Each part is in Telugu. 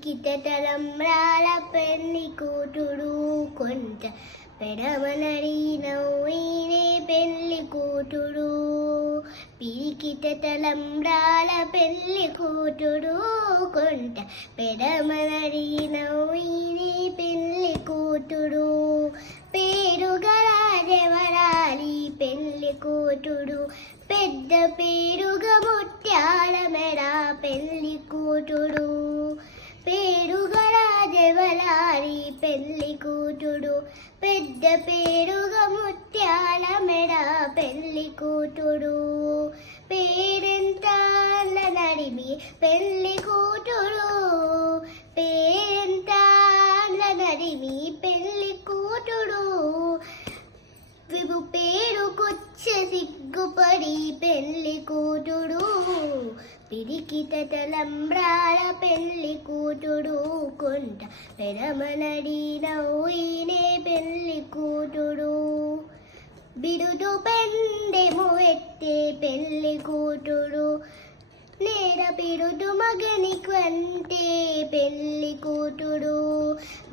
పిరికిట తలంబ్రాల పెళ్లి కూతుడు కొంట పెడమనడి నవ్వినే పెళ్లి కూతుడు పిరికిట తలంబ్రాల పెళ్లి కూతుడు కొంట పెడమనడి నవ్వినే పెళ్లి కూతుడు పేరుగల దేవరాలి పెళ్లి కూతుడు పెద్ద పేరుగా ముత్యాల మెడ పెళ్లి కూతుడు పేరుగల దేవలారి పెళ్లి కూతుడు పెద్ద పేరుగా ముత్యాల మెడ పెళ్లి కూతుడు పేరెంత నడిమి పెళ్లి కూతుడు పేరెంత నడిమి పెళ్లి కూతుడు విభు పేరుకొచ్చే సిగ్గుపడి పెళ్లి కూతుడు పిరికిట తలంబ్రాల పెళ్లి కూతుడు కొంట పెడమనడి నవ్వినే పెళ్లి కూతుడు బిడుదు పెండెము ఎత్తే పెళ్లి కూతుడు నేర బిడుదు మగని కంటే పెళ్లి కూతుడు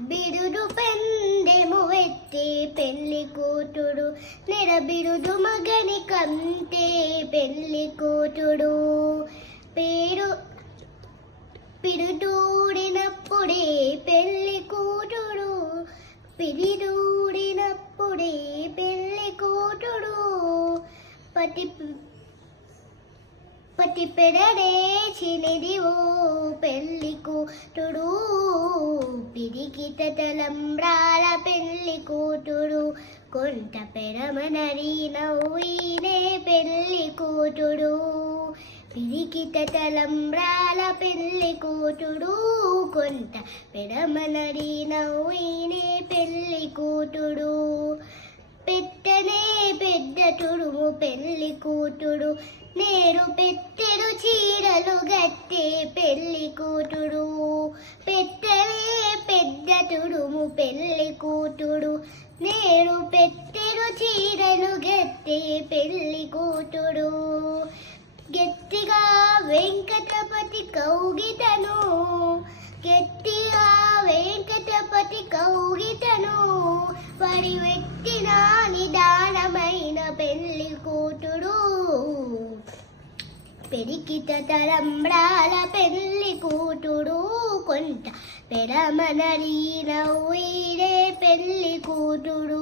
బిడుదు పెండెము ఎత్తే పెళ్లి కూతుడు నేర బిడుదు మగని కంటే పెళ్లి కూతుడు పేరు పిరుదూడినప్పుడే పెళ్లి కూతుడు పిరిదూడినప్పుడే పెళ్లి కూతుడు పతి పెడడే చినిదివో పెళ్లి కూతుడు పిరికిట తలంబ్రాల పెళ్లి కూతుడు కొంట పెడమనడి నవ్వినే పెళ్లి కూతుడు పిరికిట తలంబ్రాల పెళ్లి కూతుడు కొంట పెడమనడి నవ్వినే పెళ్లి కూతుడు పెట్టనే పెద్ద తుడుము పెళ్లి కూతుడు నేరు పెట్టెడు చీరలు గట్టే పెళ్లి కూతుడు పెట్టనే పెద్ద తుడుము పెళ్లి కూతుడు నేరు పెట్టెడు చీరలు గట్టే పెళ్లి కూతుడు గట్టిగా వెంకటపతి కౌగితను గట్టిగా వెంకటపతి కౌగితను పడి పెట్టిన నిదానమైన పెళ్లి కూతుడు పిరికిట తలంబ్రాల పెళ్లి కూతుడు కొంట పెడమనడి నవ్వినే పెళ్లి కూతుడు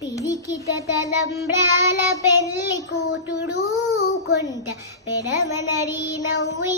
పిరికిట తలంబ్రాల పెళ్లి కూతుడు కొంట పెడమనడి నవ్వి